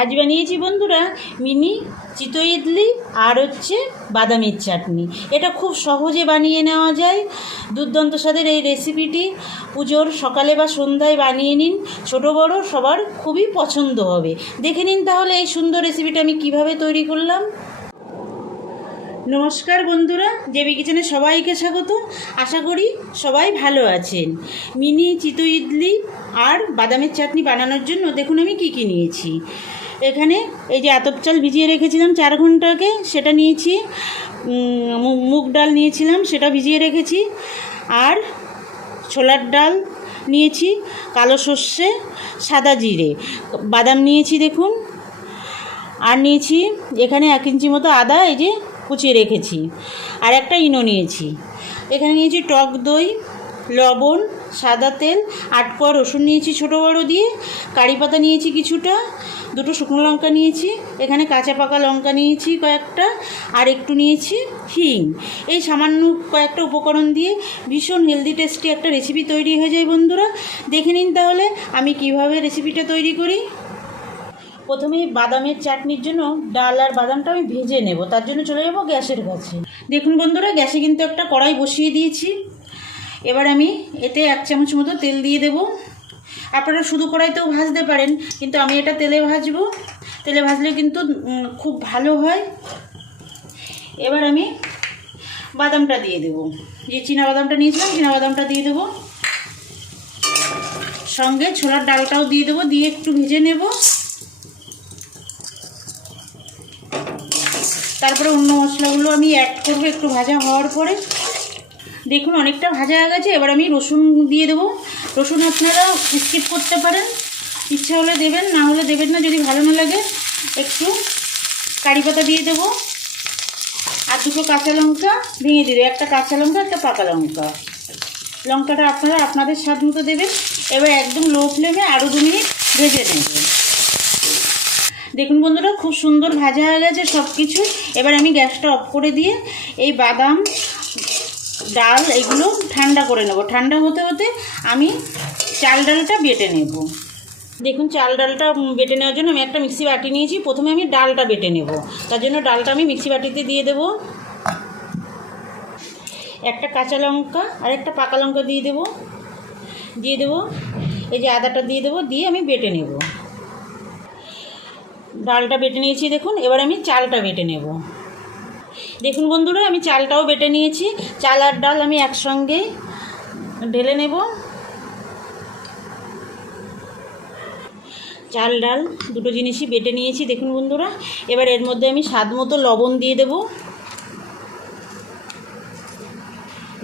আজ বানিয়েছি বন্ধুরা মিনি চিতই ইডলি আর হচ্ছে বাদামের চাটনি। এটা খুব সহজে বানিয়ে নেওয়া যায়। দুর্দান্ত স্বাদের এই রেসিপিটি পুজোর সকালে বা সন্ধ্যায় বানিয়ে নিন, ছোট বড় সবার খুবই পছন্দ হবে। দেখে নিন তাহলে এই সুন্দর রেসিপিটা আমি কিভাবে তৈরি করলাম। নমস্কার বন্ধুরা, জেবি কিচেনে সবাইকে স্বাগত। আশা করি সবাই ভালো আছেন। মিনি চিতই ইডলি আর বাদামের চাটনি বানানোর জন্য দেখুন আমি কি নিয়েছি। এখানে এই যে আতপ চাল ভিজিয়ে রেখেছিলাম 4 ঘন্টা আগে, সেটা নিয়েছি। মুগ ডাল নিয়েছিলাম, সেটা ভিজিয়ে রেখেছি। আর ছোলার ডাল নিয়েছি, কালো সর্ষে, সাদা জিরে, বাদাম নিয়েছি দেখুন। আর নিয়েছি এখানে 1 ইঞ্চি মতো আদা, এই যে কুচিয়ে রেখেছি। আর একটা ইনো নিয়েছি। এখানে নিয়েছি টক দই, লবণ, সাদা তেল, 8 কোয়া রসুন নিয়েছি ছোটো বড়ো দিয়ে, কারি পাতা নিয়েছি কিছুটা, 2টো শুকনো লঙ্কা নিয়েছি, এখানে কাঁচা পাকা লঙ্কা নিয়েছি কয়েকটা, আর একটু নিয়েছি হিং। এই সামান্য কয়েকটা উপকরণ দিয়ে ভীষণ হেলদি টেস্টি একটা রেসিপি তৈরি হয়ে যায় বন্ধুরা। দেখে নিন তাহলে আমি কিভাবে রেসিপিটা তৈরি করি। প্রথমে বাদামের চাটনির জন্য ডাল আর বাদামটা আমি ভেজে নেব, তার জন্য চলে যাব গ্যাসের কাছে। দেখুন বন্ধুরা, গ্যাসে কিন্তু একটা কড়াই বসিয়ে দিয়েছি। এবার আমি এতে 1 চামচ মতো তেল দিয়ে দেব। আপনারা শুধু কড়াইতেও ভাজতে পারেন, কিন্তু আমি এটা তেলে ভাজবো। তেলে ভাজলে কিন্তু খুব ভালো হয়। এবার আমি বাদামটা দিয়ে দেব, যে চীনাবাদামটা নিয়েছিলাম চীনাবাদামটা দিয়ে দেব, সঙ্গে ছোলার ডালটাও দিয়ে দেবো, দিয়ে একটু ভেজে নেব। তারপরে অন্য মশলাগুলো আমি অ্যাড করবো একটু ভাজা হওয়ার পরে। দেখুন অনেকটা ভাজা হয়ে গেছে। এবার আমি রসুন দিয়ে দেবো। রসুন আপনারা স্কিপ করতে পারেন, ইচ্ছা হলে দেবেন, না হলে দেবেন না যদি ভালো না লাগে। একটু কারি পাতা দিয়ে দেবো, আর 2টো কাঁচা লঙ্কা ভেঙে দিয়ে দেবো, একটা কাঁচা লঙ্কা একটা পাকা লঙ্কা। লঙ্কাটা আপনারা আপনাদের স্বাদ মতো দেবেন। এবার একদম লো ফ্লেমে আরও 2 মিনিট ভেজে নেবেন। দেখুন বন্ধুরা, খুব সুন্দর ভাজা হয়ে গেছে সব কিছু। এবার আমি গ্যাসটা অফ করে দিয়ে এই বাদাম, ডাল এগুলো ঠান্ডা করে নেব। ঠান্ডা হতে হতে আমি চাল ডালটা বেটে নেব। দেখুন চাল ডালটা বেটে নেওয়ার জন্য আমি একটা মিক্সি বাটি নিয়েছি। প্রথমে আমি ডালটা বেটে নেব, তার জন্য ডালটা আমি মিক্সি বাটিতে দিয়ে দেব। একটা কাঁচা লঙ্কা আর একটা পাকা লঙ্কা দিয়ে দেব। এই যে আদাটা দিয়ে দেব, দিয়ে আমি বেটে নেব। ডালটা বেটে নিয়েছি দেখুন। এবার আমি চালটা বেটে নেব। দেখুন বন্ধুরা, আমি চালটাও বেটে নিয়েছি। চাল আর ডাল আমি একসঙ্গে ঢেলে নেব। চাল ডাল 2টো জিনিসই বেটে নিয়েছি দেখুন বন্ধুরা। এবার এর মধ্যে আমি স্বাদ মতো লবণ দিয়ে দেব।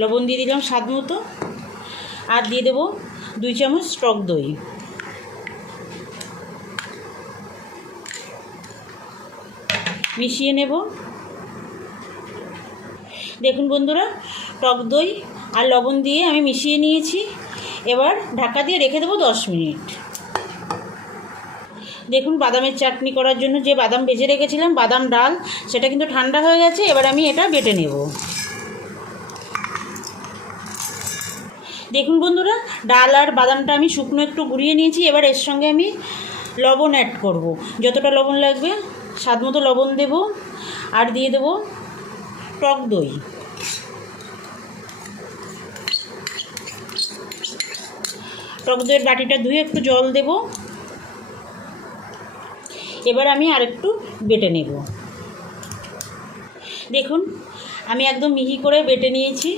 লবণ দিয়ে দিলাম স্বাদ মতো। আর দিয়ে দেব 2 চামচ টক দই। মিশিয়ে নেব। দেখুন বন্ধুরা, টক দই আর লবণ দিয়ে আমি মিশিয়ে নিয়েছি। এবার ঢাকা দিয়ে রেখে দেবো 10 মিনিট। দেখুন বাদামের চাটনি করার জন্য যে বাদাম ভেজে রেখেছিলাম, বাদাম ডাল, সেটা কিন্তু ঠান্ডা হয়ে গেছে। এবার আমি এটা বেটে নেব। দেখুন বন্ধুরা, ডাল আর বাদামটা আমি শুকনো একটু গুঁড়িয়ে নিয়েছি। এবার এর সঙ্গে আমি লবণ অ্যাড করব, যতটা লবণ লাগবে স্বাদ মতো লবণ দেব। আর দিয়ে দেব টক দই। টক দইয়ের বাটিটা ধুয়ে একটু জল দেব। এবার আমি আরেকটু বেটে নেব। দেখুন আমি একদম মিহি করে বেটে নিয়েছি।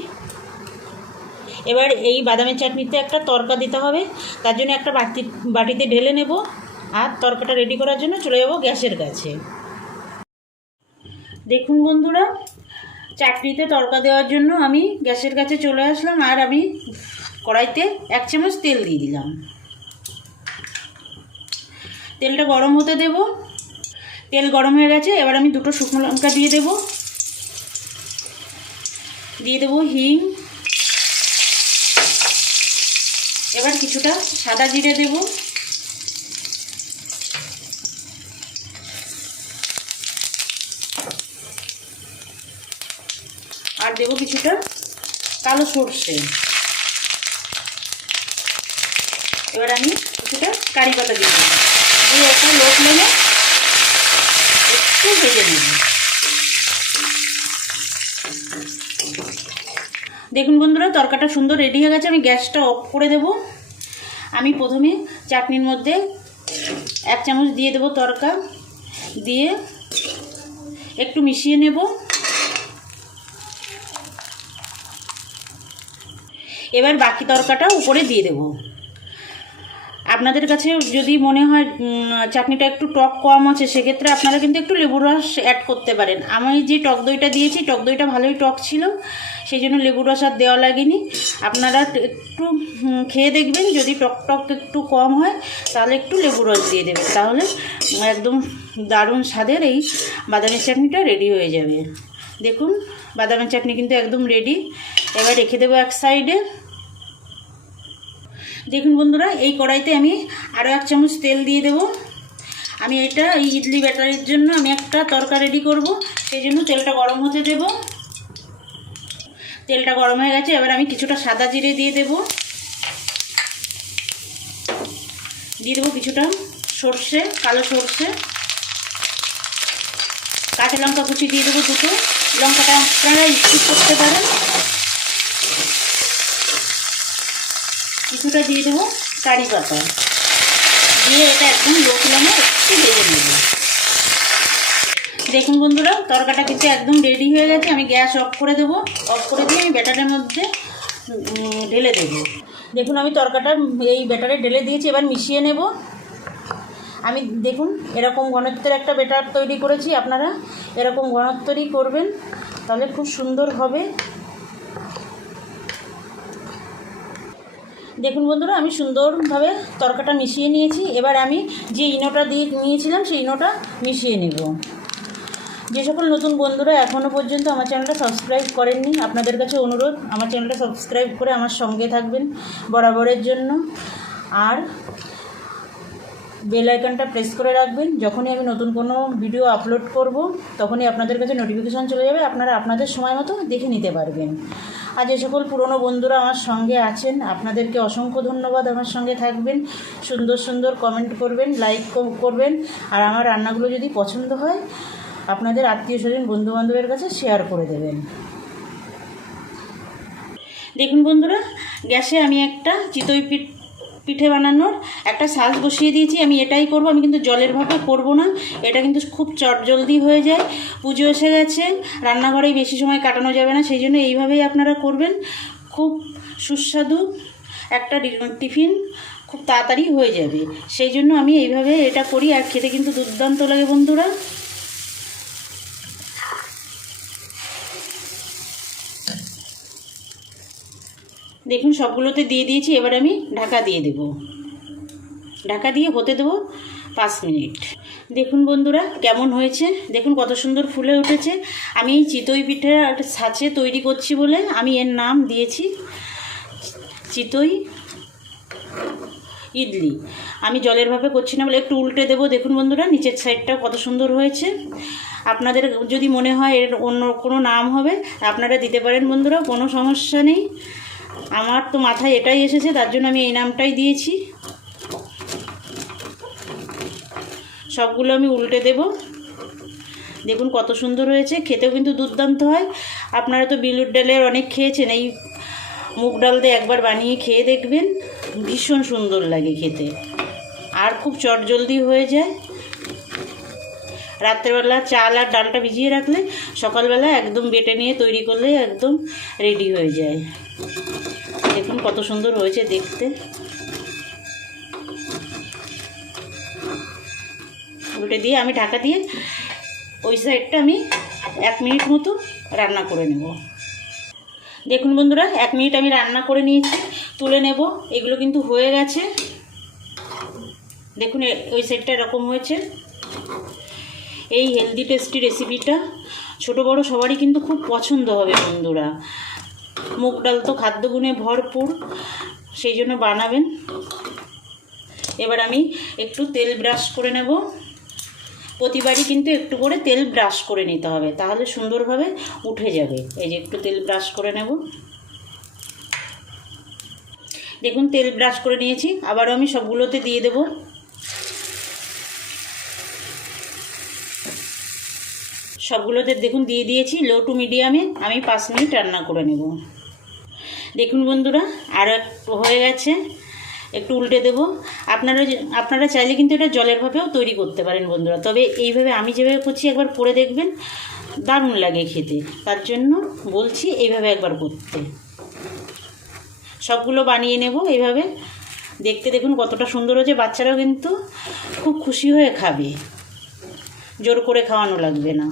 এবার এই বাদামের চাটনিতে একটা তড়কা দিতে হবে, তার জন্য একটা বাটিতে ঢেলে নেব। আর তড়কাটা রেডি করার জন্য চলে যাব গ্যাসের কাছে। দেখুন বন্ধুরা, চাটনিতে তড়কা দেওয়ার জন্য আমি গ্যাসের কাছে চলে আসলাম। আর আমি কড়াইতে 1 চামচ তেল দিয়ে দিলাম। তেলটা গরম হতে দেব। তেল গরম হয়ে গেছে। এবার আমি 2টো শুকনো লঙ্কা দিয়ে দেব। হিং। এবার কিছুটা সাদা জিরে দেব। আর দেব কিছুটা কালো সর্ষে। এবার আমি কিছুটা কারি পাতা দিয়ে দেবো। দিয়ে একটা লো ফ্লেমে একটু ভেজে নেব। দেখুন বন্ধুরা, তরকাটা সুন্দর রেডি হয়ে গেছে। আমি গ্যাসটা অফ করে দেব। আমি প্রথমে চাটনির মধ্যে 1 চামচ দিয়ে দেব তরকা, দিয়ে একটু মিশিয়ে নেব। এবার বাকি তরকাটা উপরে দিয়ে দেব। আপনাদের কাছে যদি মনে হয় চাটনিটা একটু টক কম আছে, সেক্ষেত্রে আপনারা কিন্তু একটু লেবুর রস অ্যাড করতে পারেন। আমি যে টক দইটা দিয়েছি, টক দইটা ভালোই টক ছিল, সেই জন্য লেবুর রস আর দেওয়া লাগেনি। আপনারা একটু খেয়ে দেখবেন, যদি টক একটু কম হয় তাহলে একটু লেবুর রস দিয়ে দেবেন, তাহলে একদম দারুণ স্বাদের এই বাদামের চাটনিটা রেডি হয়ে যাবে। দেখুন বাদামের চাটনি কিন্তু একদম রেডি। এবার রেখে দেবো এক সাইডে। দেখুন বন্ধুরা, এই কড়াইতে আমি আরও 1 চামচ তেল দিয়ে দেব। আমি এই ইডলি ব্যাটারের জন্য আমি একটা তরকা রেডি করব, সেই জন্য তেলটা গরম হতে দেব। তেলটা গরম হয়ে গেছে। এবার আমি কিছুটা সাদা জিরে দিয়ে দেব। দিয়ে দেবো কিছুটা সর্ষে, কালো সর্ষে। কাঁচা লঙ্কা কুচি দিয়ে দেবো 2টো। লঙ্কাটা আপনারা স্কিপ করতে পারেন। কিছুটা দিয়ে দেবো কারি পাতা, দিয়ে এটা একদম লো ফ্লেমে একটু ভেজে নেব। দেখুন বন্ধুরা, তরকাটা কিন্তু একদম রেডি হয়ে গেছে। আমি গ্যাস অফ করে দেবো। অফ করে দিয়ে আমি ব্যাটারের মধ্যে ঢেলে দেবো। দেখুন আমি তরকাটা এই ব্যাটারে ঢেলে দিয়েছি। এবার মিশিয়ে নেব। আমি দেখুন এরকম ঘনত্বের একটা ব্যাটার তৈরি করেছি। আপনারা এরকম ঘনত্বই করবেন, তাহলে খুব সুন্দর হবে। দেখুন বন্ধুরা, আমি সুন্দরভাবে তরকাটা মিশিয়ে নিয়েছি। এবার আমি যে ইনোটা দিয়ে নিয়েছিলাম সেই ইনোটা মিশিয়ে নেব। যে সকল নতুন বন্ধুরা এখনও পর্যন্ত আমার চ্যানেলটা সাবস্ক্রাইব করেননি, আপনাদের কাছে অনুরোধ আমার চ্যানেলটা সাবস্ক্রাইব করে আমার সঙ্গে থাকবেন বরাবরের জন্য। আর বেল আইকনটা প্রেস করে রাখবেন। যখনই আমি নতুন কোনো ভিডিও আপলোড করব, তখনই আপনাদের কাছে নোটিফিকেশান চলে যাবে। আপনারা আপনাদের সময় মতো দেখে নিতে পারবেন। আর যে সকল পুরনো বন্ধুরা আমার সঙ্গে আছেন, আপনাদেরকে অসংখ্য ধন্যবাদ। আমার সঙ্গে থাকবেন, সুন্দর সুন্দর কমেন্ট করবেন, লাইক করবেন। আর আমার রান্নাগুলো যদি পছন্দ হয়, আপনাদের আত্মীয় স্বজন বন্ধুবান্ধবের কাছে শেয়ার করে দেবেন। দেখুন বন্ধুরা, গ্যাসে আমি একটা চিতই পিঠে বানানোর একটা সাজ বসিয়ে দিয়েছি। আমি এটাই করব, আমি কিন্তু জলের ভাপে করব না। এটা কিন্তু খুব চটজলদি হয়ে যায়। পুজো এসে গেছে, রান্নাঘরেই বেশি সময় কাটানো যাবে না, সেই জন্য এইভাবেই আপনারা করবেন। খুব সুস্বাদু একটা টিফিন খুব তাড়াতাড়ি হয়ে যাবে, সেই জন্য আমি এইভাবে এটা করি। আর খেতে কিন্তু দুর্দান্ত লাগে বন্ধুরা। দেখুন সবগুলোতে দিয়ে দিয়েছি। এবার আমি ঢাকা দিয়ে দেব। ঢাকা দিয়ে হতে দেবো 5 মিনিট। দেখুন বন্ধুরা কেমন হয়েছে, দেখুন কত সুন্দর ফুলে উঠেছে। আমি এই চিতই পিঠে একটা ছাঁচে তৈরি করছি বলে আমি এর নাম দিয়েছি চিতই ইডলি। আমি জলের ভাপে করছি না বলে একটু উল্টে দেবো। দেখুন বন্ধুরা নিচের সাইডটা কত সুন্দর হয়েছে। আপনাদের যদি মনে হয় এর অন্য কোনো নাম হবে আপনারা দিতে পারেন বন্ধুরা, কোনো সমস্যা নেই। আমার তো মাথায় এটাই এসেছে, তার জন্য আমি এই নামটাই দিয়েছি। সবগুলো আমি উল্টে দেব। দেখুন কত সুন্দর হয়েছে, খেতেও কিন্তু দুর্দান্ত হয়। আপনারা তো বিউলির ডালের অনেক খেয়েছেন, এই মুগ ডাল দিয়ে একবার বানিয়ে খেয়ে দেখবেন, ভীষণ সুন্দর লাগে খেতে। আর খুব চটজলদি হয়ে যায়। রাত্রেবেলা চাল আর ডালটা ভিজিয়ে রাখলে সকালবেলা একদম বেটে নিয়ে তৈরি করলে একদম রেডি হয়ে যায়। দেখুন কত সুন্দর হয়েছে দেখতে। উল্টে দিয়ে আমি ঢাকা দিয়ে ওই সাইডটা আমি 1 মিনিট মতো রান্না করে নেব। দেখুন বন্ধুরা 1 মিনিট আমি রান্না করে নিয়েছি, তুলে নেব। এগুলো কিন্তু হয়ে গেছে। দেখুন ওই সাইডটা এরকম হয়েছে। এই হেলদি টেস্টি রেসিপিটা ছোট বড় সবারই কিন্তু খুব পছন্দ হবে বন্ধুরা। মুগ ডাল তো খাদ্যগুণে ভরপুর, সেই জন্য বানাবেন। এবার আমি একটু তেল ব্রাশ করে নেব। প্রতিবারই কিন্তু একটু করে তেল ব্রাশ করে নিতে হবে, তাহলে সুন্দরভাবে উঠে যাবে। এই যে একটু তেল ব্রাশ করে নেব। দেখুন তেল ব্রাশ করে নিয়েছি, আবারও আমি সবগুলোতে দিয়ে দেব। সবগুলোতে দেখুন দিয়ে দিয়েছি লো টু মিডিয়ামে। আমি 5 মিনিট রান্না করে নেব। দেখুন বন্ধুরা আরও একটু হয়ে গেছে, একটু উল্টে দেবো। আপনারা চাইলে কিন্তু এটা জলের ভাবেও তৈরি করতে পারেন বন্ধুরা, তবে এইভাবে আমি যেভাবে করছি একবার করে দেখবেন, দারুণ লাগে খেতে। তার জন্য বলছি এইভাবে একবার করতে। সবগুলো বানিয়ে নেব এইভাবে। দেখতে দেখুন কতটা সুন্দর হয়েছে, বাচ্চারাও কিন্তু খুব খুশি হয়ে খাবে, জোর করে খাওয়ানো লাগবে না।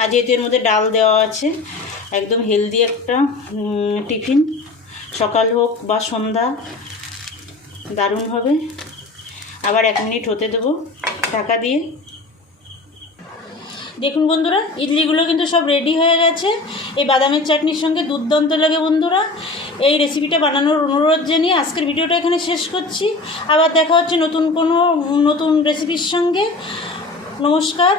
আর যেহেতু এর মধ্যে ডাল দেওয়া আছে, একদম হেলদি একটা টিফিন, সকাল হোক বা সন্ধ্যা, দারুণ হবে। আবার 1 মিনিট হতে দেবো ঢাকা দিয়ে। দেখুন বন্ধুরা ইডলিগুলো কিন্তু সব রেডি হয়ে গেছে। এই বাদামের চাটনির সঙ্গে দুর্দান্ত লাগে বন্ধুরা। এই রেসিপিটা বানানোর অনুরোধ জানিয়ে আজকের ভিডিওটা এখানে শেষ করছি। আবার দেখা হচ্ছে নতুন রেসিপির সঙ্গে। নমস্কার।